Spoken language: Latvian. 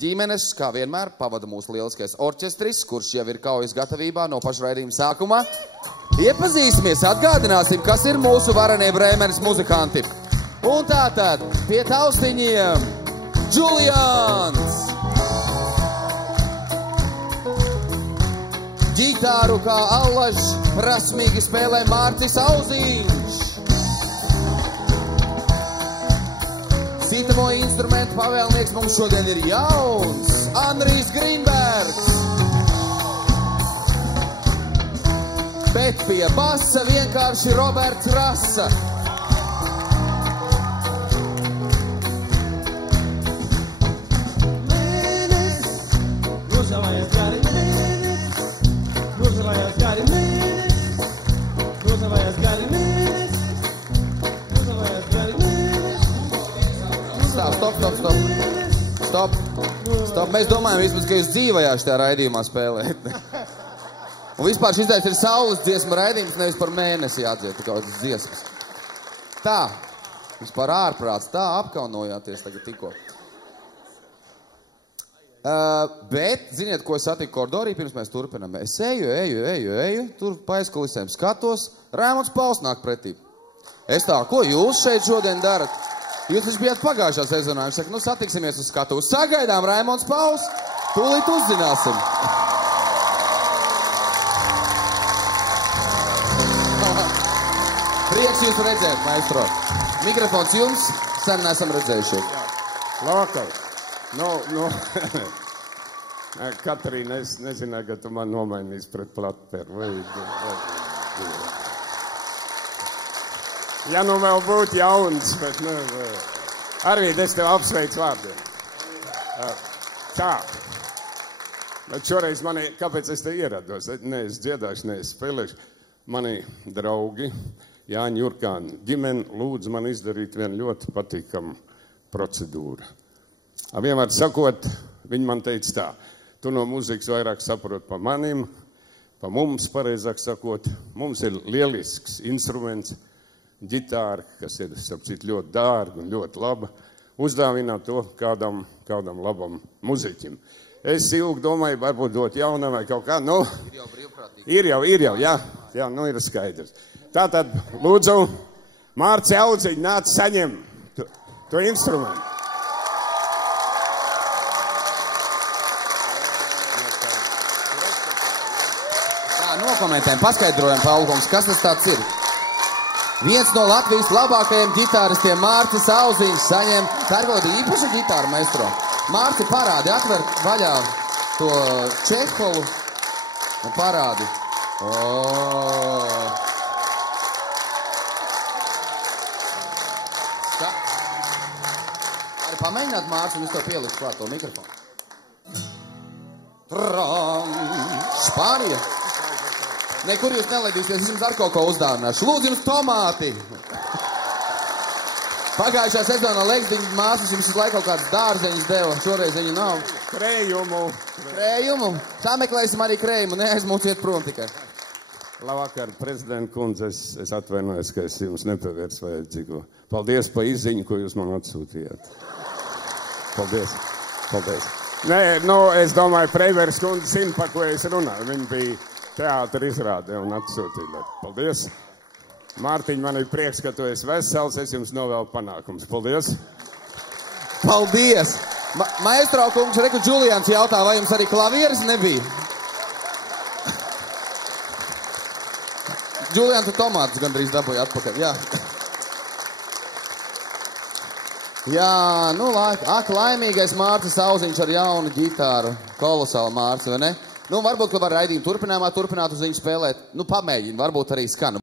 ģimenes, kā vienmēr, pavada mūsu lieliskais orķestris, kurš jau ir kaujas gatavībā no paša raidījuma sākumā. Iepazīsimies, atgādināsim, kas ir mūsu varenie Brēmenes muzikanti. Un tātad, pie taustiņiem, Julians! Ģitāru kā allaž prasmīgi spēlē Mārcis Auziņš. Sitamo instrumentu pavēlnieks mums šodien ir jauns Andrijs Grīnbergs. Bet pie basa vienkārši Roberts Rasa. Stop. Mēs domājam vismaz, ka jūs dzīvajā šajā raidījumā spēlēt. Un vispār šis ir saules dziesmu raidījums, nevis par mēnesi jādzied kaut kādas dziesmas. Tā, vispār ārprāts, tā apkaunojāties tagad tikko. Bet, ziniet, ko es satiku koridorī, pirms mēs turpinam. Es eju, tur pa aizkulisēm skatos, Raimonds Pauls nāk pretī. Es tā, ko jūs šeit šodien darat? Jūs taču bijāt pagājušā sezonā. Viņš saka, nu satiksimies uz skatuves. Sagaidām Raimonds Pauls, tūlīt uzzināsim. Prieks jūs redzēt, maestro. Mikrofons jums, sen neesam redzējuši. Labvakar. Katrīna, es nezināju, ka tu man nomainīs pret platperu. Ja nu vēl būtu jauns, bet Arvīd, es tev apsveicu vārdiem. Tā. Bet šoreiz kāpēc es te ierados? Ne es dziedāšu, ne es spēlēšu. Mani draugi, Jāņa Jurkāna ģimene, lūdzu man izdarīt vienu ļoti patīkamu procedūru. Vienmēr sakot, viņi man teica tā, tu no mūzikas vairāk saprot pa manim, pa mums, pareizāk sakot, mums ir lielisks instruments, ģitāra, kas ir, starp citu, ļoti dārga un ļoti laba, uzdāvināt to kādam labam muziķim. Es ilgi domāju, varbūt dot jaunam vai kaut kā, nu, ir jau brīvprātīgi. Jā, nu ir skaidrs. Tātad, lūdzu, Mārci Auziņ, nāc saņem to instrumentu. Tā, nokomentējam, paskaidrojam, Paulkungs, kas tas tāds ir? Viens no Latvijas labākajiem ģitāristiem Mārcis Auziņš saņem, tā ir kaut īpaša ģitāra, maestro. Mārci, parādi, atver vaļā to čeholu un parādi. Arī pamēģināt, Mārci, un es to pieliku klāt to mikrofonu. Spānija. Nekur jūs neledīsies, es jums ar kaut ko uzdāvināšu. Lūdzu jums tomāti! Pagājušā sezonā Legzdiņa māsas jums visu laiku kaut kādas dārzeņas deva, šoreiz viņa nav. Krējumu? Sameklēsim arī krējumu, neaizmūciet prom tikai. Labvakar, prezidenta kundze, es atvainojos, ka es jums nepavērsu vajadzīgo. Paldies par izziņu, ko jūs man atsūtījāt. Paldies. Nē, es domāju, Preivers kundze zina, par ko es runāju. Viņa bija teātra izrādē un atsūtīja. Paldies. Mārtiņ, man ir prieks, ka tu esi vesels, es jums novēlu panākums. Paldies. Paldies. Maestro kungs, reku Julians jautā, vai jums arī klavieris nebija? Julians tu tomātus gandrīz dabūja atpakaļ, jā. Jā, nu laimīgais Mārcis Auziņš ar jaunu ģitāru. Kolosāli Mārci, vai ne? Nu, varbūt, ka var raidījumu turpināt uz viņu spēlēt. Nu, pamēģini, varbūt arī skan.